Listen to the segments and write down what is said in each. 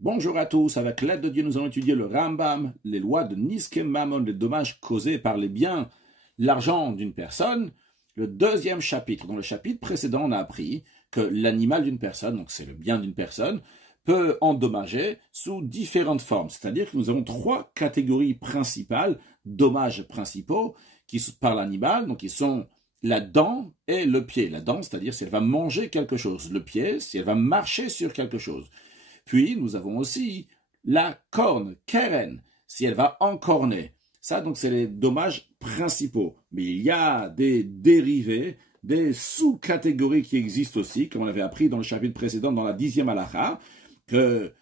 Bonjour à tous, avec l'aide de Dieu, nous allons étudier le Rambam, les lois de Niske Mammon, les dommages causés par les biens, l'argent d'une personne. Le deuxième chapitre. Dans le chapitre précédent, on a appris que l'animal d'une personne, donc c'est le bien d'une personne, peut endommager sous différentes formes. C'est-à-dire que nous avons trois catégories principales, dommages principaux, par l'animal, donc qui sont la dent et le pied. La dent, c'est-à-dire si elle va manger quelque chose. Le pied, si elle va marcher sur quelque chose. Puis, nous avons aussi la corne, keren, si elle va encorner. Ça, donc, c'est les dommages principaux. Mais il y a des dérivés, des sous-catégories qui existent aussi, comme on avait appris dans le chapitre précédent, dans la 10e halakha, que,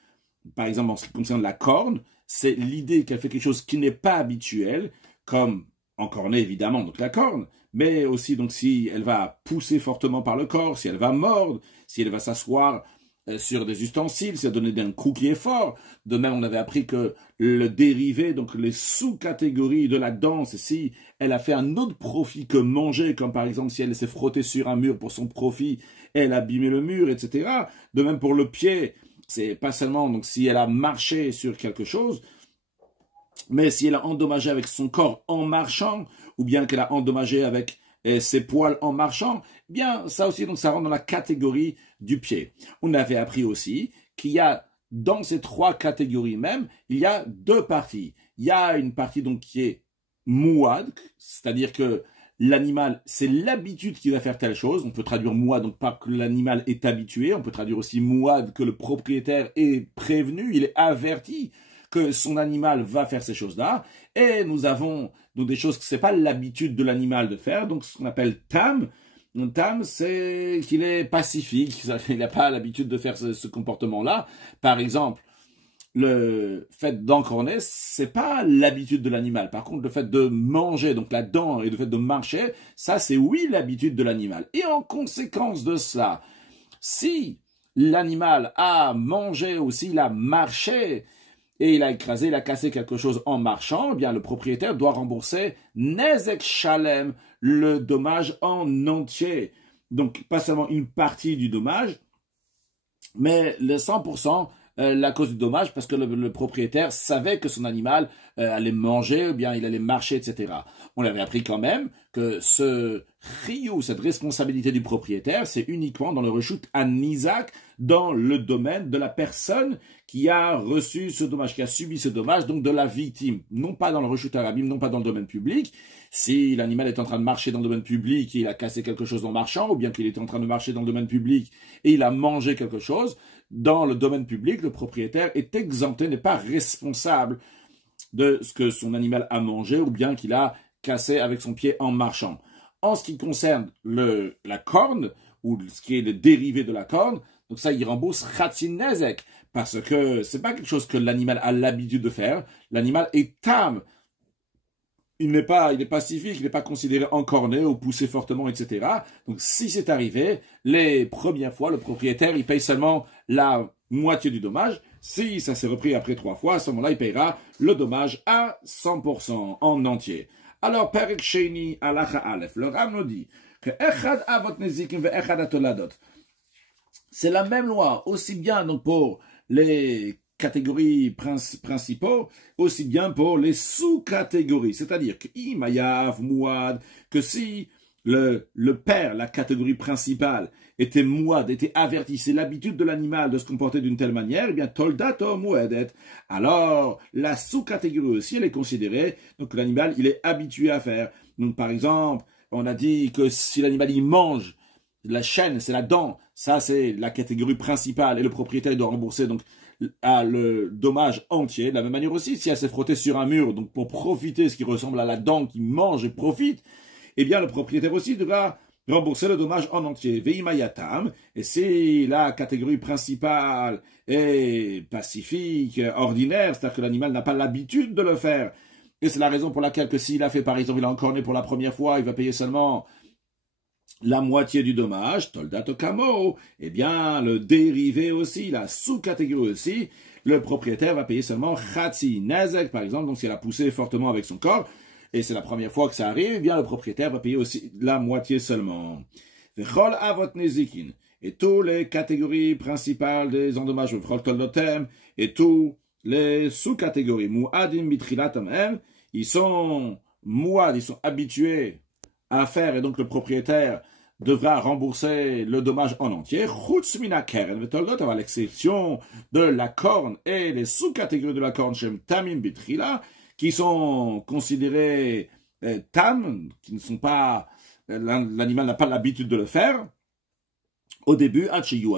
par exemple, en ce qui concerne la corne, c'est l'idée qu'elle fait quelque chose qui n'est pas habituel, comme encorner, évidemment, donc la corne, mais aussi, donc, si elle va pousser fortement par le corps, si elle va mordre, si elle va s'asseoir sur des ustensiles, c'est donner un coup qui est fort. De même, on avait appris que le dérivé, donc les sous-catégories de la danse, si elle a fait un autre profit que manger, comme par exemple si elle s'est frottée sur un mur pour son profit, elle a abîmé le mur, etc. De même pour le pied, c'est pas seulement donc si elle a marché sur quelque chose, mais si elle a endommagé avec son corps en marchant, ou bien qu'elle a endommagé avec ses poils en marchant, bien, ça aussi, donc ça rentre dans la catégorie du pied. On avait appris aussi qu'il y a, dans ces trois catégories même, il y a deux parties. Il y a une partie donc qui est mouad, c'est-à-dire que l'animal, c'est l'habitude qui va faire telle chose. On peut traduire mouad, donc pas que l'animal est habitué. On peut traduire aussi mouad, que le propriétaire est prévenu, il est averti que son animal va faire ces choses-là. Et nous avons donc des choses que c'est pas l'habitude de l'animal de faire, donc ce qu'on appelle tam. Un tam, c'est qu'il est pacifique, il n'a pas l'habitude de faire ce comportement-là. Par exemple, le fait d'encorner, c'est pas l'habitude de l'animal. Par contre, le fait de manger, donc la dent, et le fait de marcher, ça c'est oui l'habitude de l'animal. Et en conséquence de cela, si l'animal a mangé ou s'il a marché, et il a écrasé, il a cassé quelque chose en marchant, eh bien le propriétaire doit rembourser nezek shalem, le dommage en entier. Donc pas seulement une partie du dommage, mais le 100%, la cause du dommage, parce que le propriétaire savait que son animal allait manger, ou bien il allait marcher, etc. On avait appris quand même que ce chiyuv, cette responsabilité du propriétaire, c'est uniquement dans le reshut anizak, dans le domaine de la personne qui a reçu ce dommage, qui a subi ce dommage, donc de la victime. Non pas dans le reshut arabim, non pas dans le domaine public. Si l'animal est en train de marcher dans le domaine public et il a cassé quelque chose en marchant, ou bien qu'il est en train de marcher dans le domaine public et il a mangé quelque chose, dans le domaine public, le propriétaire est exempté, n'est pas responsable de ce que son animal a mangé ou bien qu'il a cassé avec son pied en marchant. En ce qui concerne la corne, ou ce qui est le dérivé de la corne, donc ça, il rembourse Khatsinezek, parce que c'est pas quelque chose que l'animal a l'habitude de faire. L'animal est tam. Il est pacifique, il n'est pas considéré encorné ou poussé fortement, etc. Donc, si c'est arrivé, les premières fois, le propriétaire, il paye seulement la moitié du dommage. Si ça s'est repris après 3 fois, à ce moment-là, il payera le dommage à 100% en entier. Alors, Perek Sheni Halacha Aleph, le Ram nous dit que Echad Avot Nezikim ve Echad Atoladot. C'est la même loi, aussi bien donc pour les catégories principaux, aussi bien pour les sous-catégories. C'est-à-dire que Imayav, Mouad, que si le père, la catégorie principale, était Mouad, était averti, c'est l'habitude de l'animal de se comporter d'une telle manière, eh bien, Toldato Mouadet. Alors, la sous-catégorie aussi, elle est considérée, donc l'animal, il est habitué à faire. Donc, par exemple, on a dit que si l'animal, il mange, la chaîne, c'est la dent, ça c'est la catégorie principale et le propriétaire doit rembourser donc à le dommage entier. De la même manière aussi, si elle s'est frottée sur un mur, donc pour profiter, ce qui ressemble à la dent qui mange et profite, eh bien le propriétaire aussi devra rembourser le dommage en entier. Veimayatam, et si la catégorie principale est pacifique, ordinaire, c'est-à-dire que l'animal n'a pas l'habitude de le faire, et c'est la raison pour laquelle que s'il a fait par exemple, il a encorné pour la première fois, il va payer seulement la moitié du dommage, Toldato Kamo, eh bien, le dérivé aussi, la sous-catégorie aussi, le propriétaire va payer seulement Khatsi Nezek, par exemple, donc si elle a poussé fortement avec son corps, et c'est la première fois que ça arrive, eh bien, le propriétaire va payer aussi la moitié seulement. Vechol Avot Nezikin. et toutes les catégories principales des endommagements, et tous les sous-catégories, Mu'adim Mitrilatam M, ils sont habitués à faire, et donc le propriétaire devra rembourser le dommage en entier, à l'exception de la corne et les sous-catégories de la corne, Shem Tamim Bitrila, qui sont considérés tam, qui ne sont pas, l'animal n'a pas l'habitude de le faire, au début,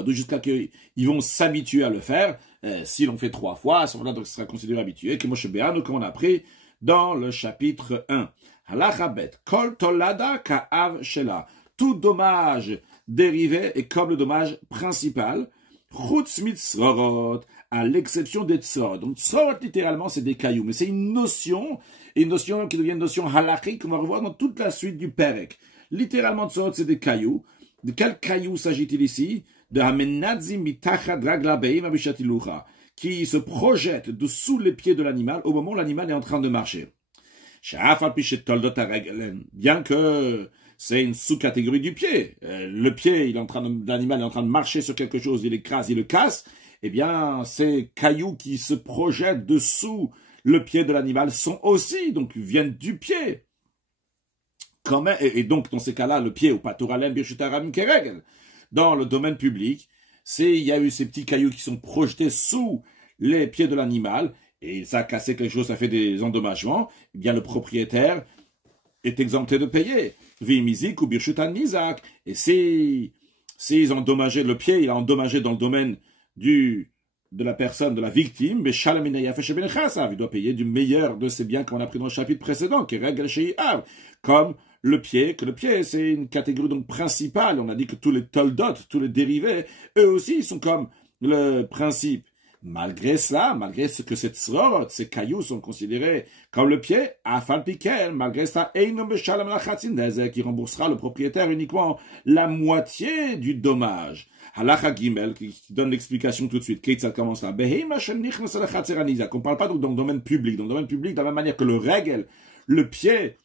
jusqu'à qu'ils vont s'habituer à le faire. Si l'on fait 3 fois, à ce moment-là, ce sera considéré habitué, comme on a appris dans le chapitre 1. Halachabet, kol tolada ka'av shela. Tout dommage dérivé est comme le dommage principal, chutz mitzrorot, à l'exception des tzorot. Donc tzorot, littéralement, c'est des cailloux, mais c'est une notion qui devient une notion halachique qu'on va revoir dans toute la suite du Perek. Littéralement, tzorot, c'est des cailloux. De quel caillou s'agit-il ici? De hamenadzim mitachad raglabeim abishatilucha, qui se projette dessous les pieds de l'animal au moment où l'animal est en train de marcher. Bien que c'est une sous-catégorie du pied. Le pied, l'animal est en train de marcher sur quelque chose, il écrase, il le casse. Eh bien, ces cailloux qui se projettent dessous le pied de l'animal sont aussi, donc, viennent du pied. Et donc, dans ces cas-là, le pied, au patoralem, birchutaram, keregel, dans le domaine public, il y a eu ces petits cailloux qui sont projetés sous les pieds de l'animal, et ça a cassé quelque chose, ça fait des endommagements, eh bien, le propriétaire est exempté de payer. Vimizik ou birchutan nizak. Et s'ils ont endommagé le pied, il a endommagé dans le domaine de la personne, de la victime, mais il doit payer du meilleur de ses biens qu'on a pris dans le chapitre précédent, qui est comme le pied, c'est une catégorie donc principale. On a dit que tous les toldot, tous les dérivés, eux aussi, sont comme le principe. Malgré cela, malgré ce que ces tzrorot, ces cailloux sont considérés comme le pied, afal pikel, malgré cela, qui remboursera le propriétaire uniquement la moitié du dommage. Halacha Gimel, qui donne l'explication tout de suite. Kate, ça commence là. On ne parle pas donc dans le domaine public. Dans le domaine public, de la même manière que le règle, le pied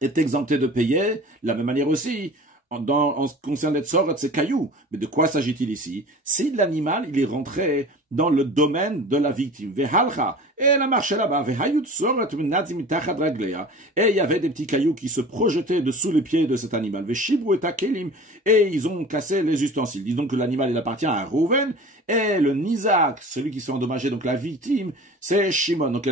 est exempté de payer, de la même manière aussi, en ce qui concerne les tzorot, c'est cailloux. Mais de quoi s'agit-il ici? Si l'animal, il est rentré dans le domaine de la victime, vehalcha, et elle a marché là-bas, et il y avait des petits cailloux qui se projetaient dessous les pieds de cet animal, et ils ont cassé les ustensiles. Disons que l'animal, il appartient à Reuven, et le Nizak, celui qui s'est endommagé, donc la victime, c'est Shimon. Donc,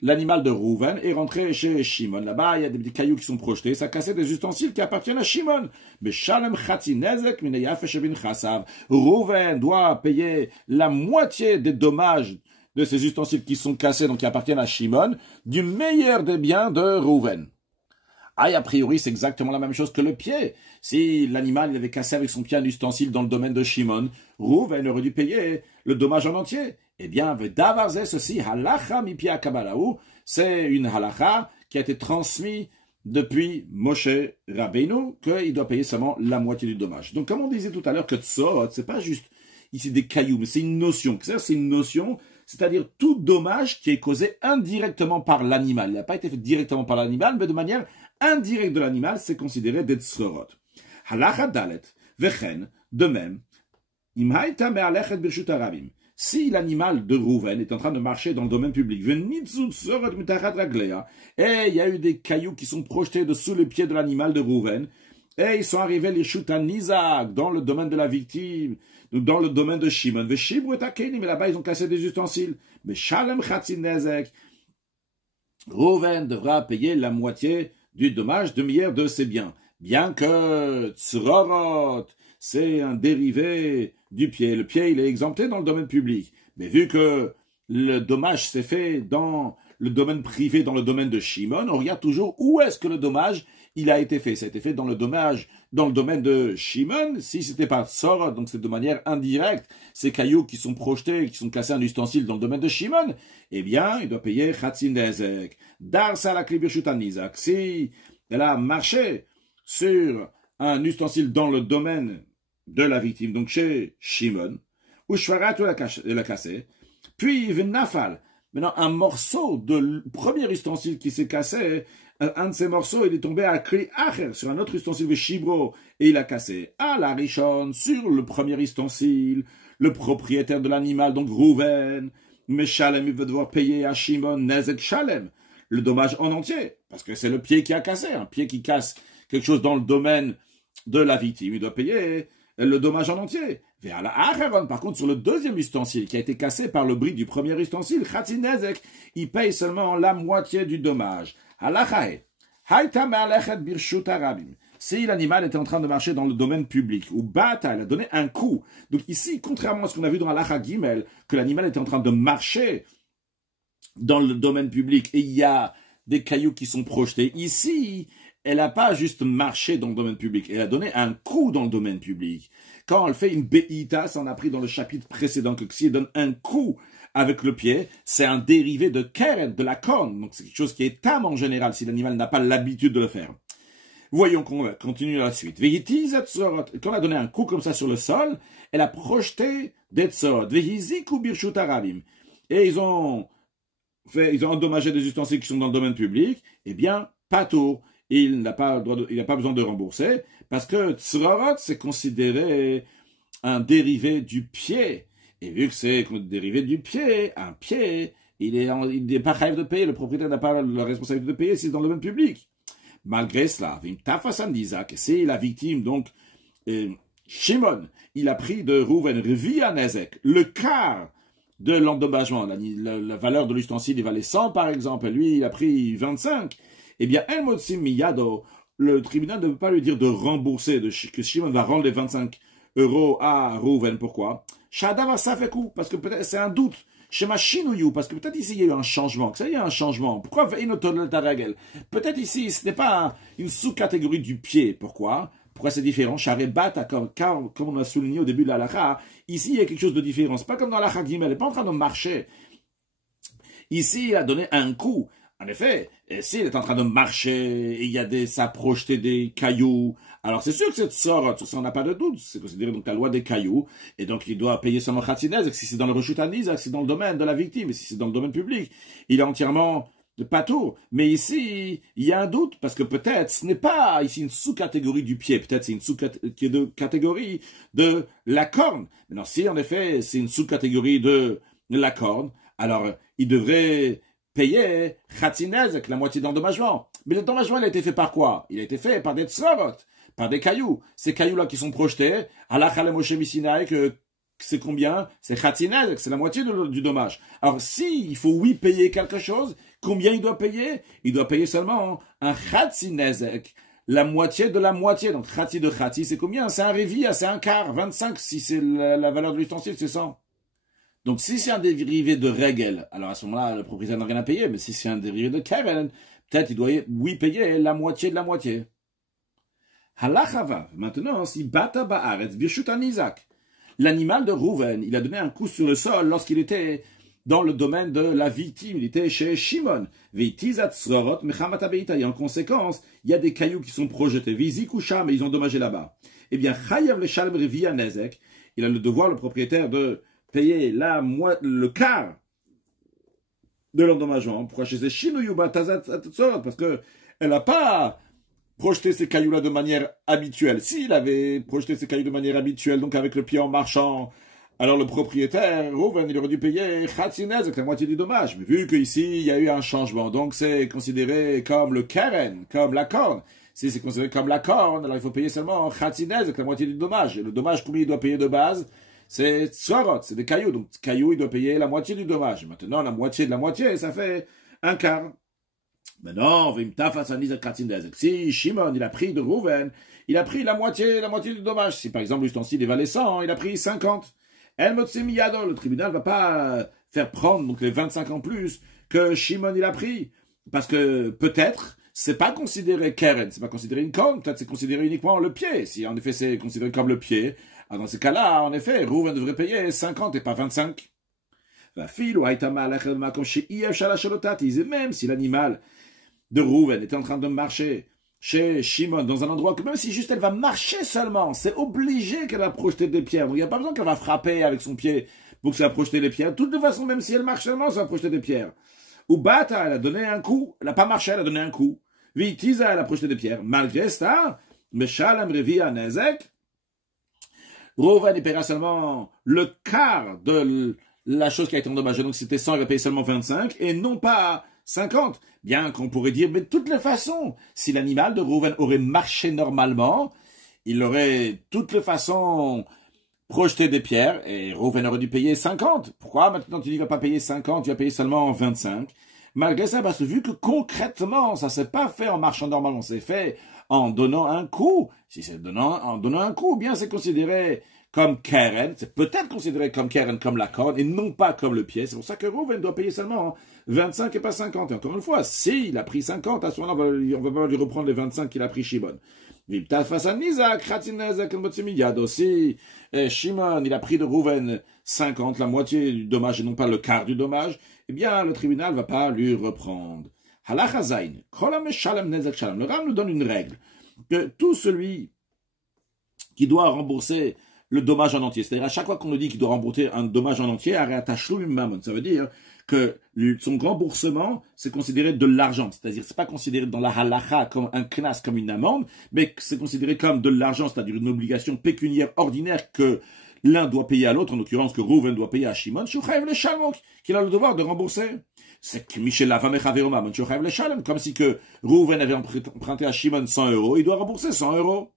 l'animal de Reuven est rentré chez Shimon. Là-bas, il y a des petits cailloux qui sont projetés. Ça cassait des ustensiles qui appartiennent à Shimon. Mais Shalem Chatzi Nezek Minayaf Shebin Chassav. Reuven doit payer la moitié des dommages de ces ustensiles qui sont cassés, donc qui appartiennent à Shimon, du meilleur des biens de Reuven. A priori, c'est exactement la même chose que le pied. Si l'animal il avait cassé avec son pied un ustensile dans le domaine de Shimon, Reuven aurait dû payer le dommage en entier. Eh bien, Vedavarze, ceci, halacha mipia kabbalahu, c'est une halacha qui a été transmise depuis Moshe Rabbeinu, qu'il doit payer seulement la moitié du dommage. Donc, comme on disait tout à l'heure que tzorot, c'est pas juste ici des cailloux, mais c'est une notion. C'est une notion, c'est-à-dire tout dommage qui est causé indirectement par l'animal. Il n'a pas été fait directement par l'animal, mais de manière indirecte de l'animal, c'est considéré des tzorot. Halacha dalet, vechen, de même, imhaïta me'alechet birshut harabim. Si l'animal de Reuven est en train de marcher dans le domaine public, et il y a eu des cailloux qui sont projetés dessous les pieds de l'animal de Reuven, et ils sont arrivés les Shutan Nizak dans le domaine de la victime, dans le domaine de Shimon, mais là-bas ils ont cassé des ustensiles. Mais Shalem Chatzi Nezek, Reuven devra payer la moitié du dommage de meilleur de ses biens. Bien que Tzrorot, c'est un dérivé du pied. Le pied, il est exempté dans le domaine public. Mais vu que le dommage s'est fait dans le domaine privé, dans le domaine de Shimon, on regarde toujours où est-ce que le dommage, il a été fait. Ça a été fait dans le domaine de Shimon. Si c'était pas Tzorot, donc c'est de manière indirecte, ces cailloux qui sont projetés, qui sont cassés un ustensile dans le domaine de Shimon, eh bien, il doit payer Chatzi Nezek. Dar Salakli Birshut Nizak. Si elle a marché sur un ustensile dans le domaine de la victime, donc chez Shimon, ou Shvarat l'a cassé, puis Venafal, Maintenant, un morceau de premier ustensile qui s'est cassé, un de ces morceaux, il est tombé à Kli Acher, sur un autre ustensile de Shibro, et il a cassé à la Rishon, sur le premier ustensile, le propriétaire de l'animal, donc Rouven, mais Shalem, il va devoir payer à Shimon Nezek Shalem, le dommage en entier, parce que c'est le pied qui a cassé, un pied qui casse quelque chose dans le domaine de la victime, il doit payer le dommage en entier. Vers la Acheron, par contre, sur le deuxième ustensile qui a été cassé par le bris du premier ustensile, Khatsi Nezek, il paye seulement la moitié du dommage. Halachae, Haïta me'alechet birshut harabim. Si l'animal était en train de marcher dans le domaine public, ou Bata, il a donné un coup. Donc ici, contrairement à ce qu'on a vu dans Halacha Gimel, que l'animal était en train de marcher dans le domaine public, et il y a des cailloux qui sont projetés. Ici, elle n'a pas juste marché dans le domaine public, elle a donné un coup dans le domaine public. Quand elle fait une beïta, ça on a appris dans le chapitre précédent, que si elle donne un coup avec le pied, c'est un dérivé de keren, de la corne. Donc c'est quelque chose qui est tam en général, si l'animal n'a pas l'habitude de le faire. Voyons qu'on continue la suite. Quand elle a donné un coup comme ça sur le sol, elle a projeté des tzorot. Et ils ont endommagé des ustensiles qui sont dans le domaine public. Eh bien, pato. Il n'a pas besoin de rembourser, parce que tzorot, c'est considéré un dérivé du pied. Et vu que c'est un dérivé du pied, un pied, il n'est pas capable de payer, le propriétaire n'a pas la responsabilité de payer si c'est dans le domaine public. Malgré cela, c'est la victime, donc, Shimon, il a pris de Rouven, via Nezek, le quart de l'endommagement. La valeur de l'ustensile, il valait 100 par exemple, et lui, il a pris 25. Eh bien, El Motsim Miyado, le tribunal ne peut pas lui dire de rembourser, que Shimon va rendre les 25 € à Rouven. Pourquoi? Shadava Safeku, parce que peut-être c'est un doute. Shema Shinouyu, parce que peut-être ici il y a eu un changement. Que ça y a un changement. Pourquoi peut-être ici ce n'est pas une sous-catégorie du pied. Pourquoi c'est différent? Sharebata, comme on a souligné au début de la halakha, ici il y a quelque chose de différent. C'est pas comme dans la halakha Gimel, elle n'est pas en train de marcher. Ici il a donné un coup. En effet, s'il est en train de marcher, et ça a projeté des cailloux, alors c'est sûr que c'est tzorot, sur ça on n'a pas de doute, c'est considéré donc la loi des cailloux, et donc il doit payer seulement Khatsi Nezek, si c'est dans le reshut hanizak, si c'est dans le domaine de la victime, et si c'est dans le domaine public, il est entièrement patour. Mais ici, il y a un doute, parce que peut-être ce n'est pas ici une sous-catégorie du pied, peut-être c'est une sous-catégorie de la corne. Maintenant, si en effet c'est une sous-catégorie de la corne, alors il devrait payer Khatsi Nezek, la moitié d'endommagement. Mais l'endommagement, il a été fait par quoi? Il a été fait par des tzorot, par des cailloux. Ces cailloux-là qui sont projetés, halakha le Moshe Misinaï, c'est combien? C'est Khatsi Nezek, c'est la moitié du dommage. Alors, si il faut payer quelque chose, combien il doit payer? Il doit payer seulement un Khatsi Nezek, la moitié de la moitié. Donc, Khatsi de Khatsi, c'est combien? C'est un révi, c'est un quart, 25, si c'est la valeur de l'ustensile, c'est 100. Donc, si c'est un dérivé de Regel, alors à ce moment-là, le propriétaire n'a rien à payer, mais si c'est un dérivé de Keren, peut-être il doit, payer la moitié de la moitié. Halachava, maintenant, si Bata Ba'aretz, Birshut hanizak, l'animal de Rouven, il a donné un coup sur le sol lorsqu'il était dans le domaine de la victime, il était chez Shimon. Veitizat tzorot mechamata beita, et en conséquence, il y a des cailloux qui sont projetés, Vizikusha, mais ils ont endommagé là-bas. Eh bien, Chayav le Shalem Revia Nezek, il a le devoir, le propriétaire, de payer le quart de l'endommagement. Pourquoi chez Shinuyuba Tazat Tzorot? Parce que elle n'a pas projeté ces cailloux-là de manière habituelle. S'il avait projeté ces cailloux de manière habituelle, donc avec le pied en marchant, alors le propriétaire, Rouven, il aurait dû payer Khatsi Nezek, la moitié du dommage. Mais vu qu'ici, il y a eu un changement, donc c'est considéré comme le keren, comme la corne. Si c'est considéré comme la corne, alors il faut payer seulement Khatsi Nezek, la moitié du dommage. Et le dommage, combien il doit payer de base? C'est tzorot, c'est des cailloux. Donc, cailloux, il doit payer la moitié du dommage. Maintenant, la moitié de la moitié, ça fait un quart. Maintenant, si Shimon, il a pris de Rouven, il a pris la moitié du dommage. Si, par exemple, l'ustensile est valait 100, il a pris 50. El Motsim Miyado, le tribunal va pas faire prendre, donc les 25 en plus, que Shimon, il a pris. Parce que, peut-être, c'est pas considéré Keren, c'est pas considéré une corne, peut-être c'est considéré uniquement le pied. Si, en effet, c'est considéré comme le pied, alors dans ces cas-là, en effet, Rouven devrait payer 50 et pas 25. Même si l'animal de Rouven était en train de marcher chez Shimon dans un endroit que même si juste elle va marcher seulement, c'est obligé qu'elle va projeter des pierres. Donc il n'y a pas besoin qu'elle va frapper avec son pied pour que ça a projeté des pierres. De toute façon, même si elle marche seulement, ça a projeté des pierres. Ou Bata, elle a donné un coup. Elle n'a pas marché, elle a donné un coup. Vitiza, elle a projeté des pierres. Malgré ça, Meshalem Revia Nezek, Reuven, il paiera seulement le quart de la chose qui a été endommagée. Donc, si c'était 100, il va payer seulement 25 et non pas 50. Bien qu'on pourrait dire, mais de toutes les façons, si l'animal de Reuven aurait marché normalement, il aurait de toutes les façons projeté des pierres et Reuven aurait dû payer 50. Pourquoi maintenant tu dis qu'il ne va pas payer 50, tu vas payer seulement 25? Malgré ça, parce que vu que concrètement, ça ne s'est pas fait en marchant normalement, c'est fait en donnant un coup. Si c'est en donnant un coup, bien c'est considéré comme Keren, c'est peut-être considéré comme Keren, comme la corde, et non pas comme le pied. C'est pour ça que Reuven doit payer seulement 25 et pas 50. Et encore une fois, s'il a pris 50, à ce moment-là, on va pas lui reprendre les 25 qu'il a pris Shimon. Aussi, Shimon, il a pris de Reuven 50, la moitié du dommage et non pas le quart du dommage, eh bien, le tribunal ne va pas lui reprendre. Halacha Zayin, le Ram nous donne une règle, que tout celui qui doit rembourser le dommage en entier, c'est-à-dire à chaque fois qu'on nous dit qu'il doit rembourser un dommage en entier, ça veut dire que son remboursement, c'est considéré de l'argent, c'est-à-dire c'est pas considéré dans la halacha comme un knas, comme une amende, mais c'est considéré comme de l'argent, c'est-à-dire une obligation pécuniaire ordinaire que l'un doit payer à l'autre, en l'occurrence que Reuven doit payer à Shimon, qu'il a le devoir de rembourser. C'est que Michel comme si que Reuven avait emprunté à Shimon 100 euros, il doit rembourser 100 euros.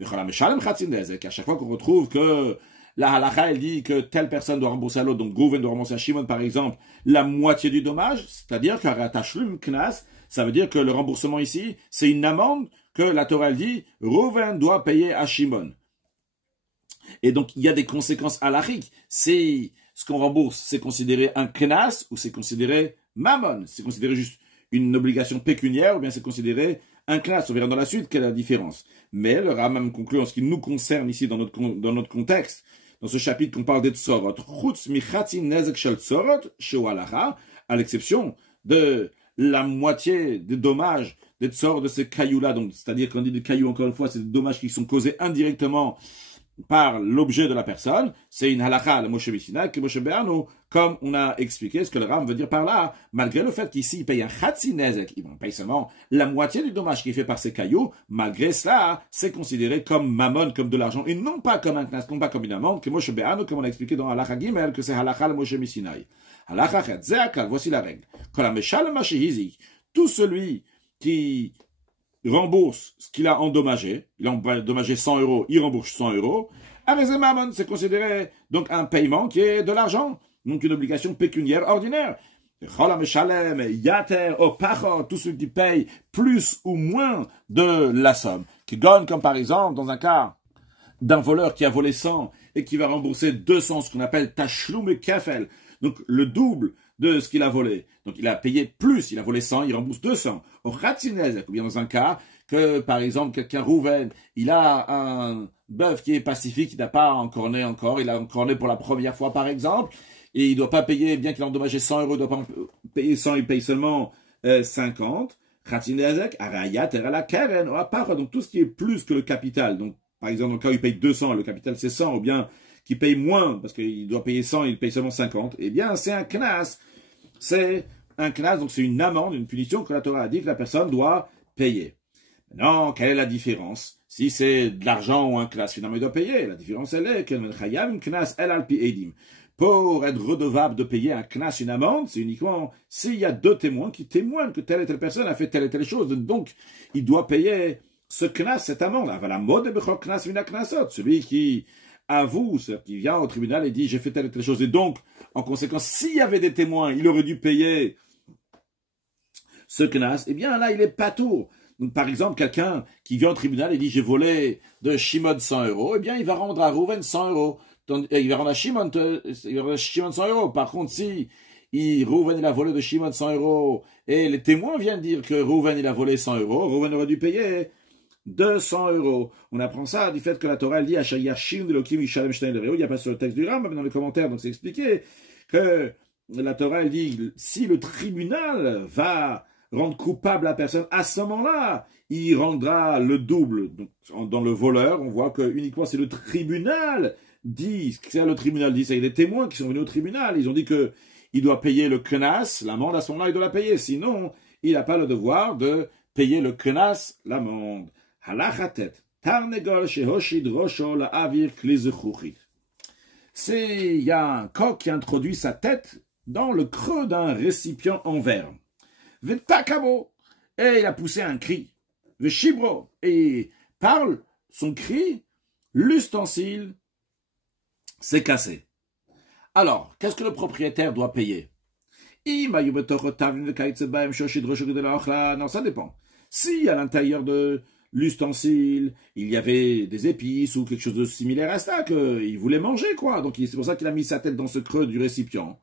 Et à chaque fois qu'on retrouve que la halakha, elle dit que telle personne doit rembourser à l'autre, donc Reuven doit rembourser à Shimon, par exemple, la moitié du dommage, c'est-à-dire ça veut dire que le remboursement ici, c'est une amende que la Torah, elle dit, Reuven doit payer à Shimon. Et donc, il y a des conséquences halachiques. C'est ce qu'on rembourse, c'est considéré un knas ou c'est considéré mammon. C'est considéré juste une obligation pécuniaire ou bien c'est considéré un knas. On verra dans la suite quelle est la différence. Mais le Rambam conclut en ce qui nous concerne ici dans notre contexte, dans ce chapitre qu'on parle des tsorot, à l'exception de la moitié des dommages des tsorot de ces cailloux-là. Donc, c'est-à-dire qu'on dit des cailloux, encore une fois, c'est des dommages qui sont causés indirectement par l'objet de la personne, c'est une halakha, le Moshe Mishina, que Moshe Be'anu, comme on a expliqué ce que le Ram veut dire par là, malgré le fait qu'ici, il paye un chatsi nezek, il paye seulement la moitié du dommage qui est fait par ces cailloux, malgré cela, c'est considéré comme mammon, comme de l'argent, et non pas comme un knas, non pas comme une amende, que Moshe Be'anu, comme on a expliqué dans halakha Gimel, que c'est halakha le Moshe Mishina. Halakha chet, zeakal, voici la règle. Quand la meshal mashihizik, tout celui qui rembourse ce qu'il a endommagé, il a endommagé 100 euros, il rembourse 100 euros, Mammon, c'est considéré donc un paiement qui est de l'argent, donc une obligation pécuniaire ordinaire. Yater, tout celui qui paye plus ou moins de la somme, qui gagne comme par exemple dans un cas d'un voleur qui a volé 100 et qui va rembourser 200, ce qu'on appelle tashlum et kafel, donc le double de ce qu'il a volé. Donc il a payé plus, il a volé 100, il rembourse 200. Ou bien dans un cas que, par exemple, quelqu'un Reuven, il a un bœuf qui est pacifique, il n'a pas encorné encore, il a encorné pour la première fois par exemple, et il ne doit pas payer, bien qu'il a endommagé 100 euros, il ne doit pas payer 100, il paye seulement 50. Donc tout ce qui est plus que le capital, donc par exemple, dans le cas où il paye 200, le capital c'est 100, ou bien qu'il paye moins, parce qu'il doit payer 100, il paye seulement 50, eh bien, c'est un knas. C'est un knas, donc c'est une amende, une punition que la Torah a dit que la personne doit payer. Maintenant, quelle est la différence? Si c'est de l'argent ou un knas, finalement, il doit payer. La différence, elle est que pour être redevable de payer un knas, une amende, c'est uniquement s'il y a deux témoins qui témoignent que telle et telle personne a fait telle et telle chose. Donc, il doit payer ce knas, cette amende. Celui qui avoue, qui vient au tribunal et dit j'ai fait telle et telle chose. Et donc, en conséquence, s'il y avait des témoins, il aurait dû payer ce knas. Eh bien, là, il est patour. Donc, par exemple, quelqu'un qui vient au tribunal et dit j'ai volé de Shimon 100 euros, eh bien, il va rendre à Reuven 100 euros. Il va rendre à Shimon 100 euros. Par contre, si Reuven il a volé de Shimon 100 euros et les témoins viennent dire que Reuven il a volé 100 euros, Reuven aurait dû payer 200 euros. On apprend ça du fait que la Torah elle dit il n'y a pas sur le texte du Ram, mais dans les commentaires, donc c'est expliqué que la Torah elle dit si le tribunal va rendre coupable la personne, à ce moment-là, il rendra le double. Donc, dans le voleur, on voit que uniquement c'est le tribunal dit, c'est le tribunal dit ça, il y a des témoins qui sont venus au tribunal, ils ont dit que il doit payer le knas, l'amende à ce moment-là, il doit la payer, sinon, il n'a pas le devoir de payer le knas, l'amende. Halachatet, tarnegol shehoshid rosho la avir klizuchuchit. Il y a un coq qui introduit sa tête dans le creux d'un récipient en verre. Vetakabo, et il a poussé un cri. Veshibro, et parle son cri, l'ustensile s'est cassé. Alors, qu'est-ce que le propriétaire doit payer? Non, ça dépend. Si à l'intérieur de l'ustensile, il y avait des épices ou quelque chose de similaire à ça, qu'il voulait manger, quoi. Donc, c'est pour ça qu'il a mis sa tête dans ce creux du récipient.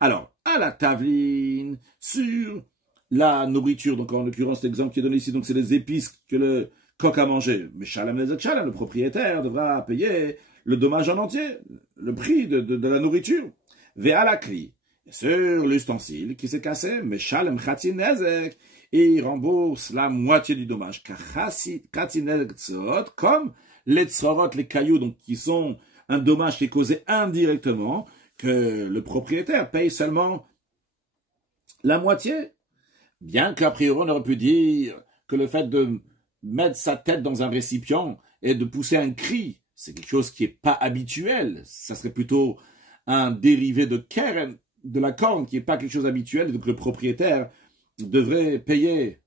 Alors, à la taveline, sur la nourriture, donc en l'occurrence, l'exemple qui est donné ici, donc c'est les épices que le coq a mangé. Mais Shalem Nezek Shalem, le propriétaire devra payer le dommage en entier, le prix de la nourriture. Ve'a la cri, sur l'ustensile qui s'est cassé, mais Shalem Chatzin Nezek, et il rembourse la moitié du dommage. Comme les tzorot, les cailloux, donc qui sont un dommage qui est causé indirectement, que le propriétaire paye seulement la moitié. Bien qu'a priori on aurait pu dire que le fait de mettre sa tête dans un récipient et de pousser un cri, c'est quelque chose qui n'est pas habituel. Ça serait plutôt un dérivé de keren, de la corne, qui n'est pas quelque chose d'habituel, donc le propriétaire devrait payer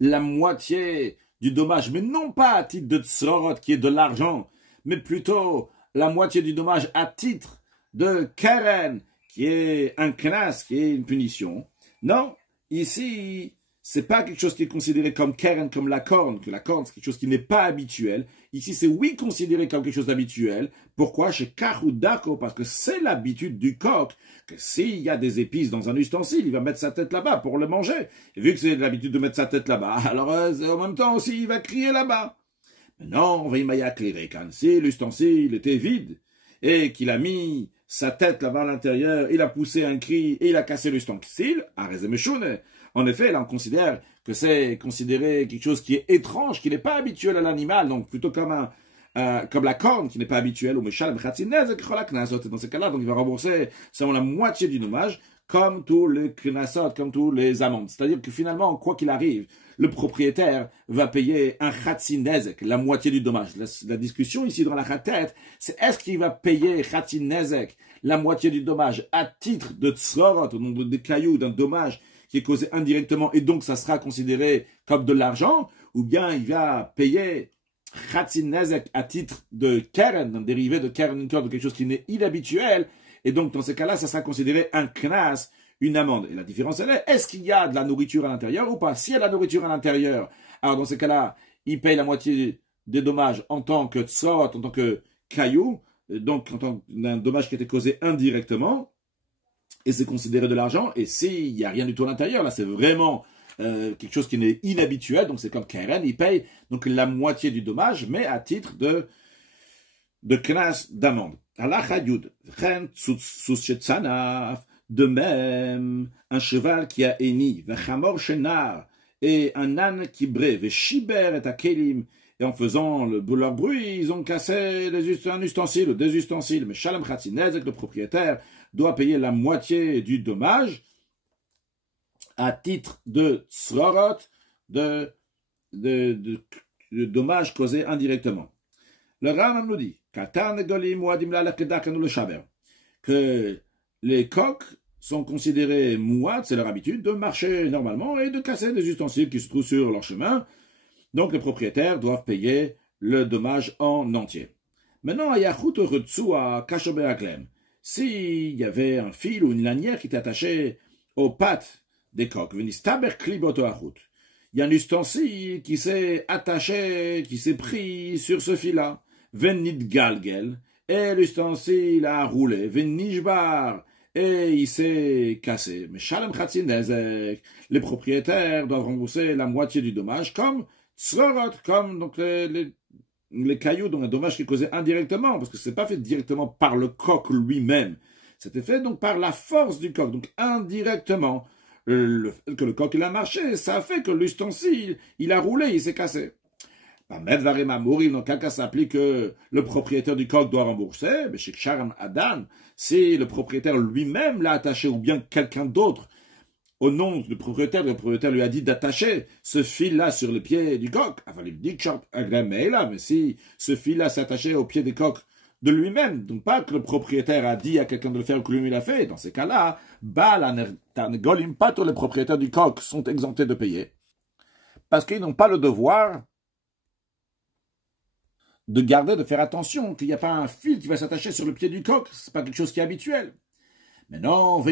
la moitié du dommage, mais non pas à titre de tzorot, qui est de l'argent, mais plutôt la moitié du dommage à titre de keren, qui est un knas, qui est une punition. Non, ici, c'est pas quelque chose qui est considéré comme keren, comme la corne, que la corne c'est quelque chose qui n'est pas habituel. Ici, c'est oui considéré comme quelque chose d'habituel. Pourquoi? Chez Kahudako, parce que c'est l'habitude du coq, que s'il y a des épices dans un ustensile, il va mettre sa tête là-bas pour le manger. Et vu que c'est l'habitude de mettre sa tête là-bas, alors en même temps aussi, il va crier là-bas. Mais non, on va y quand si l'ustensile était vide, et qu'il a mis sa tête là-bas à l'intérieur, il a poussé un cri, et il a cassé l'ustensile, en effet, là, on considère que c'est considéré quelque chose qui est étrange, qui n'est pas habituel à l'animal, donc plutôt comme la corne qui n'est pas habituelle, ou Meshal B'Chatzinez, dans ce cas-là, donc il va rembourser selon la moitié du dommage, comme tous les knasot, comme tous les amendes. C'est-à-dire que finalement, quoi qu'il arrive, le propriétaire va payer un Chatzinezek, la moitié du dommage. La discussion ici dans la Khatet, c'est est-ce qu'il va payer Chatzinezek, la moitié du dommage, à titre de tzorot, au nom des cailloux, d'un dommage qui est causé indirectement, et donc ça sera considéré comme de l'argent, ou bien il va payer Chatzinezek à titre de keren, un dérivé de keren, de quelque chose qui n'est inhabituel, et donc dans ces cas-là, ça sera considéré un knas, une amende. Et la différence, elle est qu'il y a de la nourriture à l'intérieur ou pas? S'il y a de la nourriture à l'intérieur, alors dans ces cas-là, il paye la moitié des dommages en tant que tzot, en tant que caillou, donc en tant qu'un dommage qui a été causé indirectement, et c'est considéré de l'argent, et s'il n'y a rien du tout à l'intérieur, là c'est vraiment quelque chose qui n'est inhabituel, donc c'est comme Keren, il paye donc la moitié du dommage, mais à titre de knas, d'amende. De même, un cheval qui a henni, et un âne qui brée, et en faisant leur bruit, ils ont cassé un ustensile, des ustensiles, mais Shalom Chatzinezek, le propriétaire, doit payer la moitié du dommage à titre de tzrorot, de dommages causés indirectement. Le Rambam nous dit que les coqs sont considérés mouad, c'est leur habitude, de marcher normalement et de casser des ustensiles qui se trouvent sur leur chemin. Donc les propriétaires doivent payer le dommage en entier. Maintenant, il y a à Kashobeaklem. S'il y avait un fil ou une lanière qui était attachée aux pattes des coqs, il y a un ustensile qui s'est attaché, qui s'est pris sur ce fil-là. Venit galgel, et l'ustensile a roulé. Venishbar, et il s'est cassé. Mais Shalom Chatzinezek, les propriétaires doivent rembourser la moitié du dommage, comme tzrorot, comme donc les cailloux, donc un dommage qui est causé indirectement, parce que ce n'est pas fait directement par le coq lui-même. C'était fait donc par la force du coq, donc indirectement. Le fait que le coq il a marché, ça a fait que l'ustensile, il a roulé, il s'est cassé. Dans quel cas s'applique que le propriétaire du coq doit rembourser? Mais chez Charam Adan, si le propriétaire lui-même l'a attaché ou bien quelqu'un d'autre au nom du propriétaire, le propriétaire lui a dit d'attacher ce fil-là sur le pied du coq. Mais si ce fil-là s'est attaché au pied du coq de lui-même, donc pas que le propriétaire a dit à quelqu'un de le faire ou que lui l'a fait, dans ces cas-là, tous les propriétaires du coq sont exemptés de payer. Parce qu'ils n'ont pas le devoir de garder, de faire attention qu'il n'y a pas un fil qui va s'attacher sur le pied du coq. C'est pas quelque chose qui est habituel. Mais non,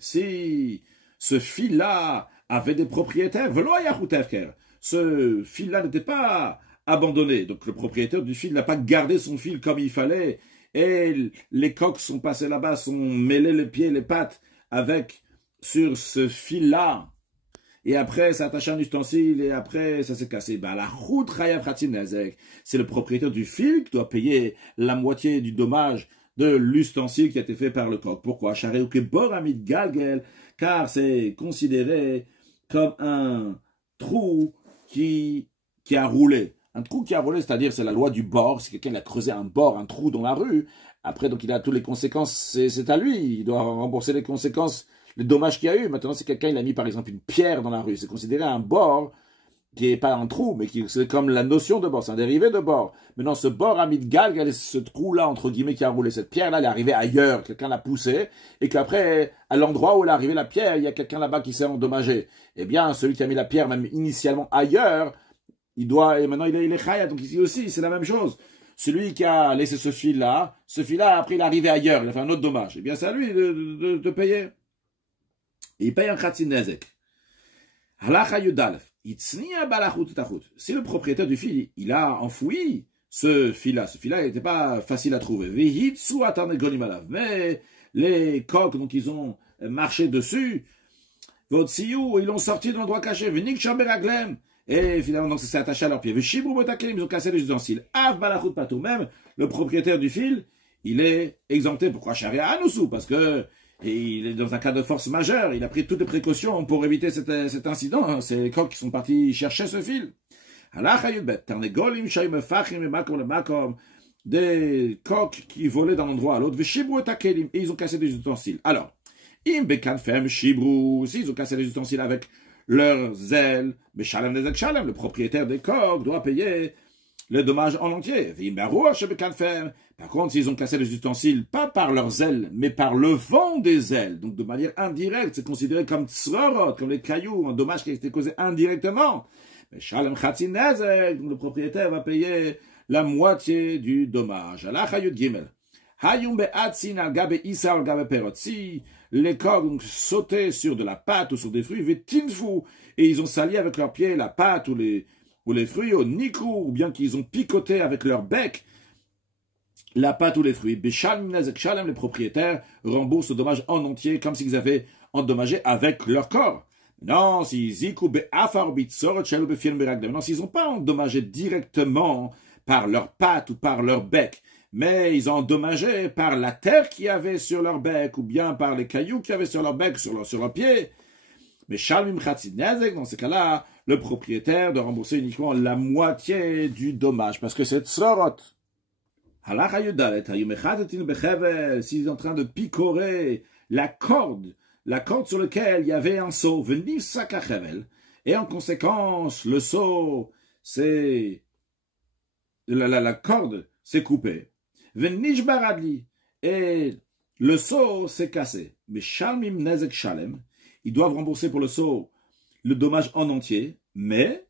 si ce fil-là avait des propriétaires, ce fil-là n'était pas abandonné. Donc le propriétaire du fil n'a pas gardé son fil comme il fallait. Et les coqs sont passés là-bas, sont mêlés les pieds, les pattes sur ce fil-là. Et après, ça attache un ustensile, et après, ça s'est cassé. C'est le propriétaire du fil qui doit payer la moitié du dommage de l'ustensile qui a été fait par le coq. Pourquoi? Car c'est considéré comme un trou qui a roulé. Un trou qui a roulé, c'est-à-dire, c'est la loi du bord. Si quelqu'un a creusé un bord, un trou dans la rue, après, donc il a toutes les conséquences, c'est à lui. Il doit rembourser les conséquences, les dommages qu'il y a eu. Maintenant, si quelqu'un il a mis par exemple une pierre dans la rue, c'est considéré un bord qui n'est pas un trou, mais c'est comme la notion de bord, c'est un dérivé de bord. Maintenant, ce bord a mis de galg, ce trou-là, entre guillemets, qui a roulé, cette pierre-là, elle est arrivée ailleurs, quelqu'un l'a poussée, et qu'après, à l'endroit où elle est arrivée, la pierre, il y a quelqu'un là-bas qui s'est endommagé. Eh bien, celui qui a mis la pierre, même initialement ailleurs, et maintenant il est chaya, donc ici aussi, c'est la même chose. Celui qui a laissé ce fil-là, après, il est arrivé ailleurs, il a fait un autre dommage. Eh bien, c'est à lui de payer. Et il paye un khatsin nezek. Halacha yudalef. Si le propriétaire du fil, il a enfoui ce fil-là n'était pas facile à trouver. Mais les coqs, donc ils ont marché dessus, ils l'ont sorti de l'endroit caché. Et finalement, donc, ça s'est attaché à leurs pieds. Ils ont cassé les ustensiles. Même le propriétaire du fil, il est exempté. Pourquoi? Parce que il est dans un cas de force majeure. Il a pris toutes les précautions pour éviter cet incident. C'est les coqs qui sont partis chercher ce fil. Des coqs qui volaient d'un endroit à l'autre. Et ils ont cassé des ustensiles. Alors, s'ils ont cassé les ustensiles avec leurs ailes, le propriétaire des coqs doit payer le dommage en entier. Par contre, s'ils ont cassé les ustensiles, pas par leurs ailes, mais par le vent des ailes, donc de manière indirecte, c'est considéré comme tsrorot, comme les cailloux, un dommage qui a été causé indirectement. Mais le propriétaire va payer la moitié du dommage. Si les coqs sautaient sur de la pâte ou sur des fruits, et ils ont sali avec leurs pieds la pâte ou les fruits au nikou, ou bien qu'ils ont picoté avec leur bec la pâte ou les fruits. Les propriétaires remboursent le dommage en entier, comme s'ils avaient endommagé avec leur corps. Non, s'ils n'ont pas endommagé directement par leur patte ou par leur bec, mais ils ont endommagé par la terre qu'il y avait sur leur bec, ou bien par les cailloux qu'il y avait sur leur bec, sur leurs pieds. Mais dans ce cas-là, le propriétaire doit rembourser uniquement la moitié du dommage, parce que c'est tsorot. S'il est en train de picorer la corde sur laquelle il y avait un seau, et en conséquence, le seau, c'est la corde s'est coupée. Et le seau s'est cassé. Mais shalmim nezek shalem, ils doivent rembourser pour le seau le dommage en entier, mais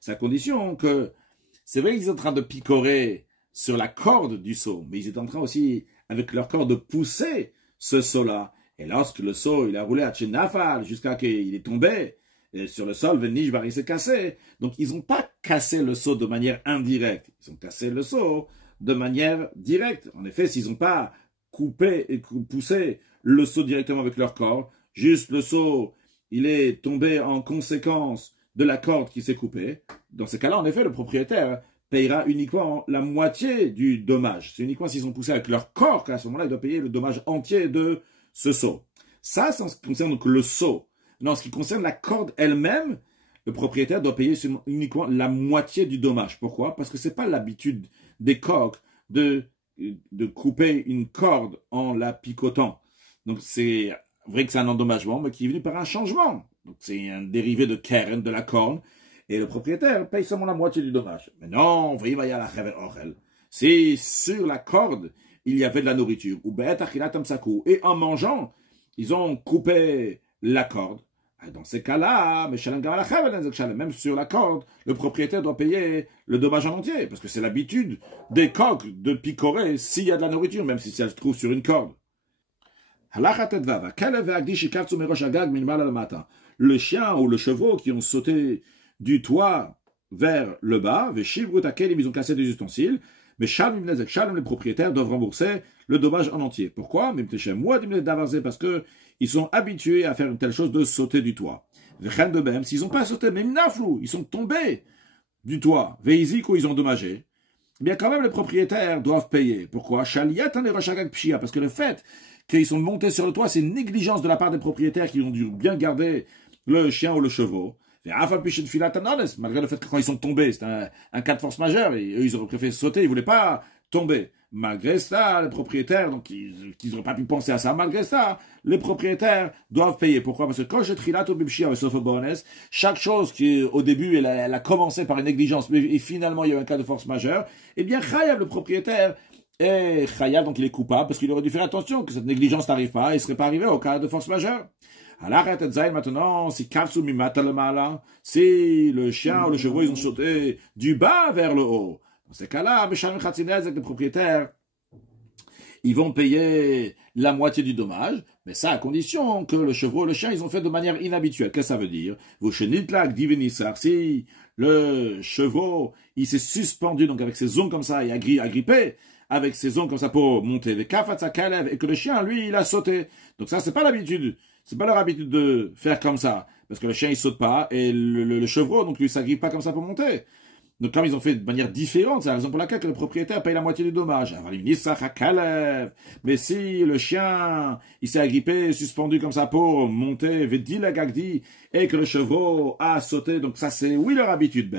c'est à condition que c'est vrai qu'ils sont en train de picorer sur la corde du seau, mais ils étaient en train aussi, avec leur corde, de pousser ce seau-là. Et lorsque le seau, il a roulé à Tchenafal jusqu'à qu'il est tombé sur le sol, il s'est cassé. Donc, ils n'ont pas cassé le seau de manière indirecte. Ils ont cassé le seau de manière directe. En effet, s'ils n'ont pas coupé et poussé le seau directement avec leur corps, juste le seau, il est tombé en conséquence de la corde qui s'est coupée. Dans ce cas-là, en effet, le propriétaire payera uniquement la moitié du dommage. C'est uniquement s'ils ont poussé avec leur corps qu'à ce moment-là, il doit payer le dommage entier de ce seau. Ça, c'est en ce qui concerne donc le seau. Mais en ce qui concerne la corde elle-même, le propriétaire doit payer uniquement la moitié du dommage. Pourquoi? Parce que c'est pas l'habitude des coqs de couper une corde en la picotant. Donc c'est vrai que c'est un endommagement, mais qui est venu par un changement. Donc c'est un dérivé de keren, de la corne, et le propriétaire paye seulement la moitié du dommage. Mais non, si sur la corde, il y avait de la nourriture, et en mangeant, ils ont coupé la corde. Dans ces cas-là, même sur la corde, le propriétaire doit payer le dommage en entier, parce que c'est l'habitude des coqs de picorer s'il y a de la nourriture, même si ça se trouve sur une corde. Le chien ou le chevaux qui ont sauté du toit vers le bas, ils ont cassé des ustensiles, mais les propriétaires doivent rembourser le dommage en entier. Pourquoi? Parce que ils sont habitués à faire une telle chose de sauter du toit. S'ils n'ont pas sauté, même naflou, ils sont tombés du toit, ils ont endommagé, eh bien quand même les propriétaires doivent payer. Pourquoi? Parce que le fait qu'ils sont montés sur le toit, c'est une négligence de la part des propriétaires qui ont dû bien garder le chien ou le chevaux. Malgré le fait que quand ils sont tombés, c'est un cas de force majeure, et eux, ils auraient préféré sauter, ils ne voulaient pas tomber. Malgré ça, les propriétaires, donc ils n'auraient pas pu penser à ça, malgré ça, les propriétaires doivent payer. Pourquoi? Parce que quand je trilato bibshia sauf bonus, chaque chose qui, au début, elle a commencé par une négligence, mais et finalement, il y a eu un cas de force majeure, eh bien, Chayav, le propriétaire, et Chayav, donc il est coupable, parce qu'il aurait dû faire attention que cette négligence n'arrive pas, il ne serait pas arrivé au cas de force majeure. Maintenant, si le chien ou le chevaux, ils ont sauté du bas vers le haut. Dans ces cas-là, les propriétaires, ils vont payer la moitié du dommage, mais ça à condition que le chevaux et le chien, ils ont fait de manière inhabituelle. Qu'est-ce que ça veut dire? Si le chevaux, il s'est suspendu, donc avec ses ongles comme ça, et agrippé, avec ses ongles comme ça pour monter, et que le chien, lui, il a sauté. Donc ça, c'est pas l'habitude. C'est pas leur habitude de faire comme ça. Parce que le chien, il saute pas, et le chevreau, donc lui, il s'agrippe pas comme ça pour monter. Donc comme ils ont fait de manière différente, c'est la raison pour laquelle que le propriétaire paye la moitié du dommage. Mais si le chien, il s'est agrippé, suspendu comme ça pour monter, et que le chevreau a sauté, donc ça c'est, oui, leur habitude. Que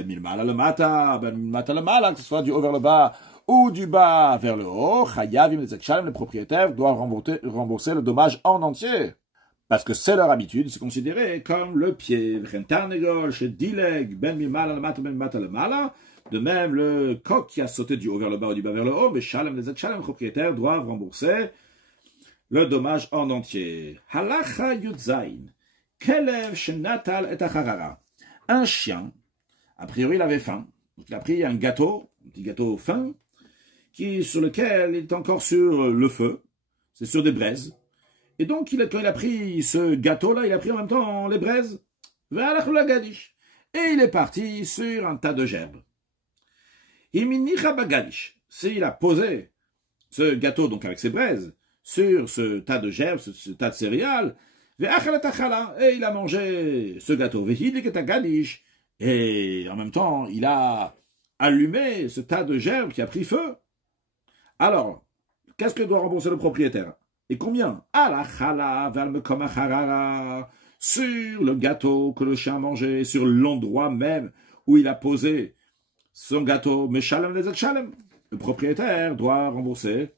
ce soit du haut vers le bas, ou du bas vers le haut, le propriétaire doit rembourser le dommage en entier. Parce que c'est leur habitude, c'est considéré comme le pied. De même, le coq qui a sauté du haut vers le bas ou du bas vers le haut, mais les propriétaires doivent rembourser le dommage en entier. Halacha yudzain. Kelev shenatal et acharara. Un chien, a priori, il avait faim. Donc il a pris un gâteau, un petit gâteau fin, sur lequel il est encore sur le feu. C'est sur des braises. Et donc, quand il a pris ce gâteau-là, il a pris en même temps les braises. Et il est parti sur un tas de gerbes. S'il a posé ce gâteau, donc avec ses braises, sur ce tas de gerbes, ce tas de céréales, et il a mangé ce gâteau. Et en même temps, il a allumé ce tas de gerbes qui a pris feu. Alors, qu'est-ce que doit rembourser le propriétaire? Et combien? Sur le gâteau que le chien a mangé, sur l'endroit même où il a posé son gâteau. Le propriétaire doit rembourser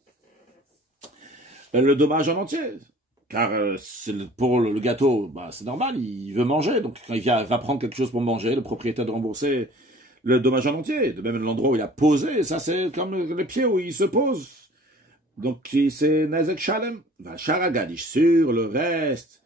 le dommage en entier. Car pour le gâteau, c'est normal, il veut manger. Donc quand il va prendre quelque chose pour manger, le propriétaire doit rembourser le dommage en entier. De même l'endroit où il a posé, ça c'est comme les pieds où il se pose. Donc, c'est Nezek Shalem, va Sharagadish, sur le reste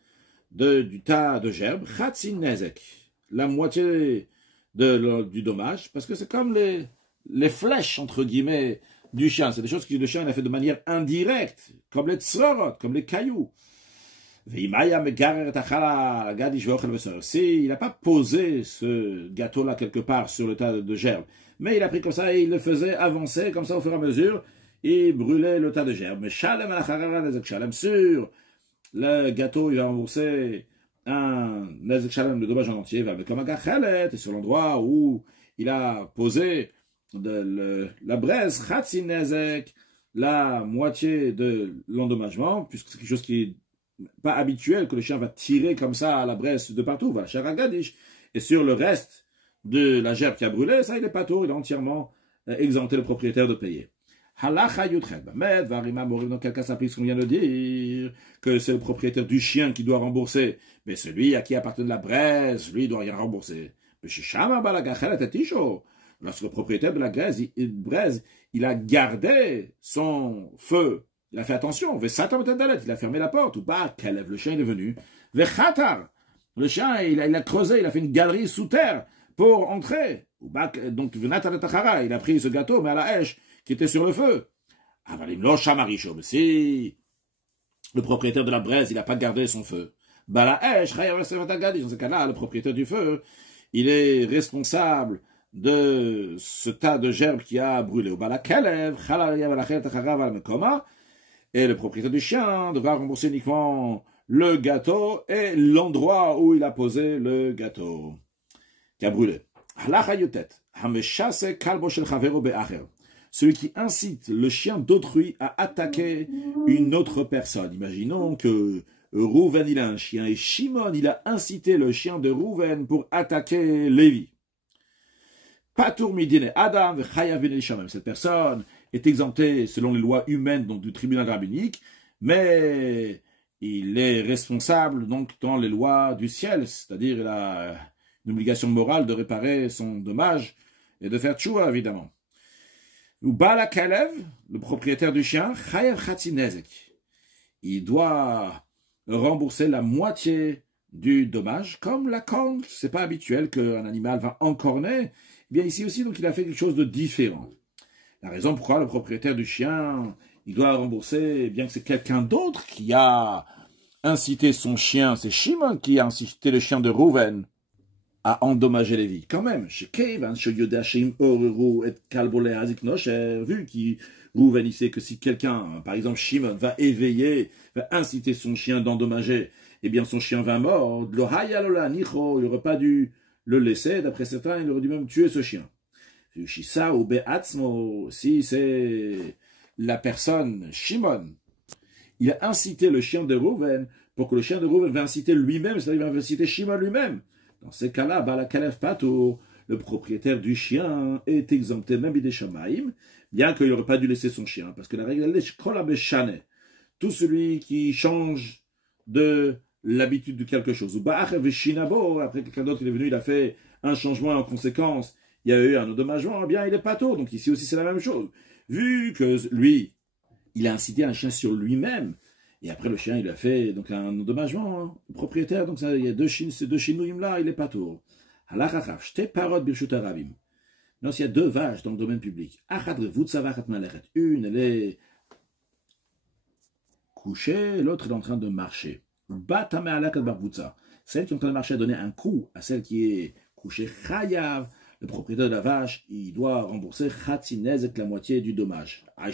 du tas de gerbes, Khatsin Nezek, la moitié du dommage, parce que c'est comme les flèches, entre guillemets, du chien. C'est des choses que le chien a fait de manière indirecte, comme les tzorot, comme les cailloux. Si il n'a pas posé ce gâteau-là quelque part sur le tas de gerbes, mais il a pris comme ça et il le faisait avancer comme ça au fur et à mesure, et brûler le tas de gerbes. Mais Shalem sur le gâteau, il va rembourser un Nezek Shalem, le dommage en entier, va avec comme un gachelet, et sur l'endroit où il a posé la braise, Khatsi Nezek, la moitié de l'endommagement, puisque c'est quelque chose qui est pas habituel, que le chien va tirer comme ça à la braise de partout, va Sharagadish, Et sur le reste de la gerbe qui a brûlé, ça, il est pas tôt, il est entièrement exempté le propriétaire de payer. Halacha Yudchet Bamed, Varima Morim, dans quel cas s'applique ce qu'on vient de dire, que c'est le propriétaire du chien qui doit rembourser, mais celui à qui appartient la braise, lui, il doit rien rembourser. Lorsque le propriétaire de la braise, il a gardé son feu, il a fait attention, il a fermé la porte, ou pas, le chien est venu, le chien, il a creusé, il a fait une galerie sous terre pour entrer, donc il a pris ce gâteau, mais à la hache, qui était sur le feu. Si le propriétaire de la braise, il n'a pas gardé son feu, dans ce cas-là, le propriétaire du feu, il est responsable de ce tas de gerbes qui a brûlé. Et le propriétaire du chien devra rembourser uniquement le gâteau et l'endroit où il a posé le gâteau qui a brûlé. Celui qui incite le chien d'autrui à attaquer une autre personne. Imaginons que Rouven, il a un chien, et Shimon, il a incité le chien de Rouven pour attaquer Lévi. Patour midine Adam, cette personne est exemptée selon les lois humaines, donc du tribunal rabbinique, mais il est responsable donc dans les lois du ciel, c'est-à-dire il a une obligation morale de réparer son dommage et de faire tchouva, évidemment. Ou Bala Kalev, le propriétaire du chien, Chayav Khatzinezek, il doit rembourser la moitié du dommage, comme la corne. C'est pas habituel qu'un animal va encorner. Eh bien ici aussi, donc il a fait quelque chose de différent. La raison pourquoi le propriétaire du chien, il doit rembourser, bien que c'est quelqu'un d'autre qui a incité son chien, c'est Shimon qui a incité le chien de Rouven à endommager les vies. Quand même, vu qu'il Rouven, il sait que si quelqu'un, par exemple Shimon, va éveiller, va inciter son chien d'endommager, eh bien son chien va mordre, il n'aurait pas dû le laisser, d'après certains, il aurait dû même tuer ce chien. Si c'est la personne, Shimon, il a incité le chien de Rouven pour que le chien de Rouven va inciter lui-même, c'est-à-dire il va inciter Shimon lui-même. Dans ces cas-là, Bala Kalef Pato, le propriétaire du chien est exempté même des Shamaïm, bien qu'il n'aurait pas dû laisser son chien, parce que la règle est tout celui qui change de l'habitude de quelque chose. Ou après quelqu'un d'autre il est venu, il a fait un changement en conséquence, il y a eu un endommagement, eh bien il est pato. Donc ici aussi c'est la même chose. Vu que lui, il a incité un chien sur lui-même, et après le chien il a fait donc un endommagement, hein, le propriétaire, donc ça, il y a ces deux chinouim là, il est pato. Non, s'il y a deux vaches dans le domaine public, une elle est couchée, l'autre est en train de marcher. Celle qui est en train de marcher a donné un coup à celle qui est couchée. Chayav, le propriétaire de la vache, il doit rembourser Khatzinezek, la moitié du dommage. A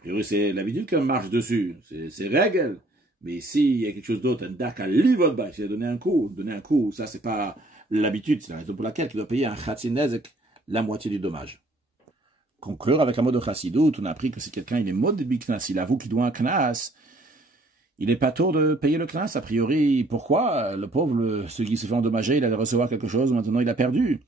priori, c'est l'habitude qu'elle marche dessus, c'est règle. Mais s'il y a quelque chose d'autre, un daka livodba, s'il a donné un coup, ça c'est pas l'habitude, c'est la raison pour laquelle il doit payer un Khatzinezek, la moitié du dommage. Conclure avec un mot de Chassidut, on a appris que si quelqu'un il est mode de Biknas, il avoue qu'il doit un Knas, il n'est pas tôt de payer le Knas. A priori, pourquoi le pauvre, celui qui se fait endommager, il allait recevoir quelque chose, maintenant il a perdu.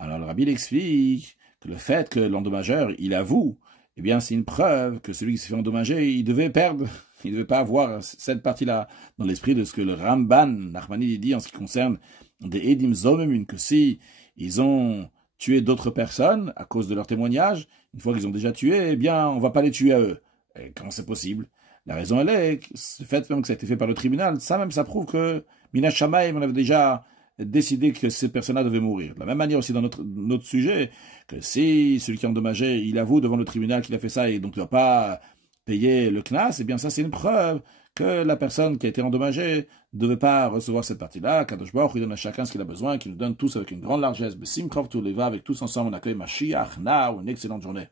Alors le Rabbi explique que le fait que l'endommageur, il avoue, eh bien c'est une preuve que celui qui se fait endommager, il devait perdre, il ne devait pas avoir cette partie-là dans l'esprit de ce que le Ramban, Nachmani, dit en ce qui concerne des Edim Zomem, que si ils ont tuer d'autres personnes à cause de leur témoignage, une fois qu'ils ont déjà tué, eh bien, on ne va pas les tuer à eux. Et comment c'est possible? La raison, elle est, le fait même que ça a été fait par le tribunal, ça même, ça prouve que Minash Shamayim, on avait déjà décidé que ces personnes-là devaient mourir. De la même manière aussi dans notre sujet, que si celui qui a endommagé, il avoue devant le tribunal qu'il a fait ça et donc il ne doit pas payer le knas, eh bien ça c'est une preuve que la personne qui a été endommagée ne devait pas recevoir cette partie-là. Kadosh Baruch il donne à chacun ce qu'il a besoin, qu'il nous donne tous avec une grande largesse. Besimchov tous les va avec tous ensemble, on accueille Mashiach, now, une excellente journée.